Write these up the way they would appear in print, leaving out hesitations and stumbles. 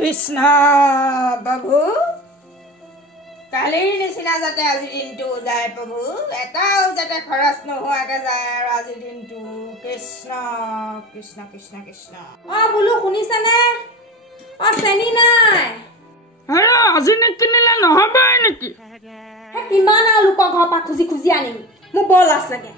কৃষ্ণ বাবু কালিৰ নিচিনা যাতে আজি দিনটো যায় প্ৰভু এটাও যাতে খৰচ নোহোৱাকে যায় আৰু আজি দিনটো কৃষ্ণ কৃষ্ণ কৃষ্ণ কৃষ্ণ বুলু শুনিছানে চেনি নাই আৰে আজি নিকিনিলে নহবই নেকি কিমান আৰু লোকৰ ঘৰৰ পৰা খুজি খুজি আনিম মোক বৰ লাজ লাগে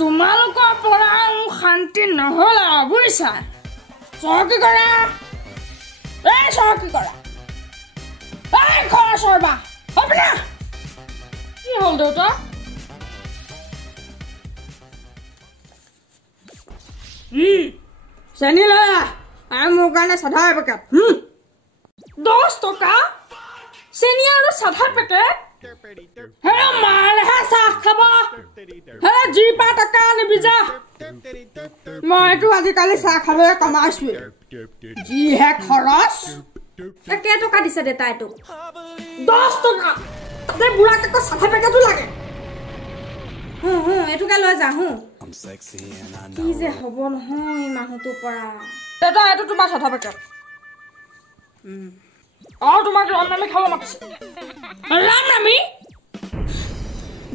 তোমালোকৰ পৰা শান্তি নহ'ল আৰু বুজিছা চহকি কৰা চহকি কৰা ঘৰ চৰবা হ'ব না কি হ'ল দেউতা চেনি লৈ আৰু মোৰ কাৰণে চাধা পেকেট 10 টকা চেনি আৰু চাধা পেকেট হেৰা মাৰহে চাহ খাব হেৰা যি পা টকা আনিবি যা মইতো আজিকালি চাহ খাবলৈ কমাইছোৱে যিহে খৰচ কেই টকা দিছে দেউতাই তোক 10 টকা তাতে বুঢ়াক আকৌ চাধা পেকেটো লাগে এইটোকে লৈ যা কি যে হ'ব নহয় এই মানুহটোৰ পৰা দেউতা এইটো তোমাৰ চাধা পেকেট তোমাক ৰামনামী খাব মাতিছে ৰামনামী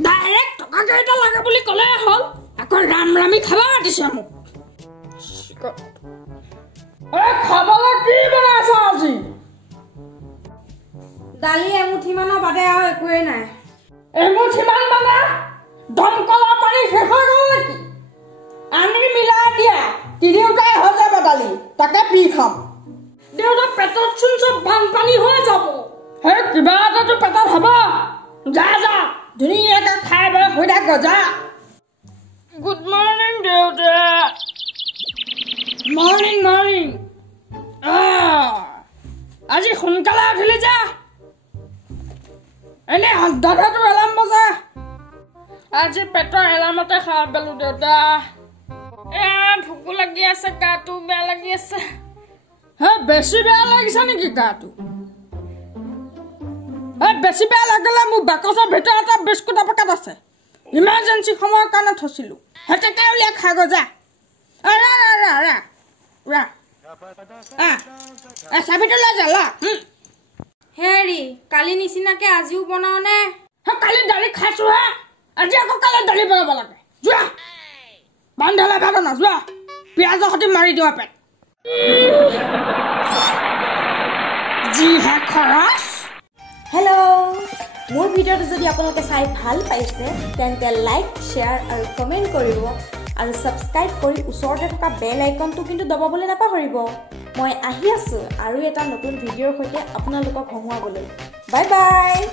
ডাইৰেক্ট টকা কেইটা লাগে বুলি ক'লে হ'ল আকৌ ৰামনামী খাব মাতিছে মোক খাবলৈ কি বনাইছা আজি দালি এমুঠি মানৰ বাদে আৰু একোৱেই নাই এমুঠি মান মানে দমকলৰ পানী শেষ হৈ গ'ল নেকি আনি মিলাই দিয়া তিনিওটাই হৈ যাব দালি তাকে পি খাম দেউতা পেটত চোন চব বানপানী হৈ যাব সেই কিবা এটাতো পেটত হ'ব যা যা ধুনীয়াকে খাই বৈ হৈ থাক যা গুড মৰ্ণিং দেউতা মৰ্ণিং মৰ্ণিং আজি সোনকালে উঠিলি যা এনে দাদাটো এলাৰ্ম বজা আজি পেটৰ এলাৰ্মতে খাই পেলো দেউতা ভোকো লাগি আছে গাটো বেয়া লাগি আছে বেছি বেয়া লাগিছে নেকি গাটো বেছি বেয়া লাগিলে মোৰ বাকচৰ ভিতৰত এটা বিস্কুট এপেকেট আছে ইমাৰ্জেঞ্চি সময়ৰ কাৰণে থৈছিলো হেতেকে উলিয়াই খাই গৈ যা চাবিটো লৈ যা হেৰি কালি নিচিনাকে আজিও বনাও নে কালি দালি খাইছো আজি আকৌ কালি দালি বনাব লাগে যোৱা বান্ধালে ভাত না যোৱা পিঁয়াজৰ সৈতে মাৰি দিওঁ পেট যিহে খৰচ হেল্ল' মোৰ ভিডিঅ'টো যদি আপোনালোকে চাই ভাল পাইছে তেন্তে লাইক শ্বেয়াৰ আৰু কমেণ্ট কৰিব আৰু ছাবস্ক্ৰাইব কৰি ওচৰতে থকা বেল আইকনটো কিন্তু দবাবলৈ নাপাহৰিব মই আহি আছোঁ আৰু এটা নতুন ভিডিঅ'ৰ সৈতে আপোনালোকক হহুৱাবলৈ বাই বাই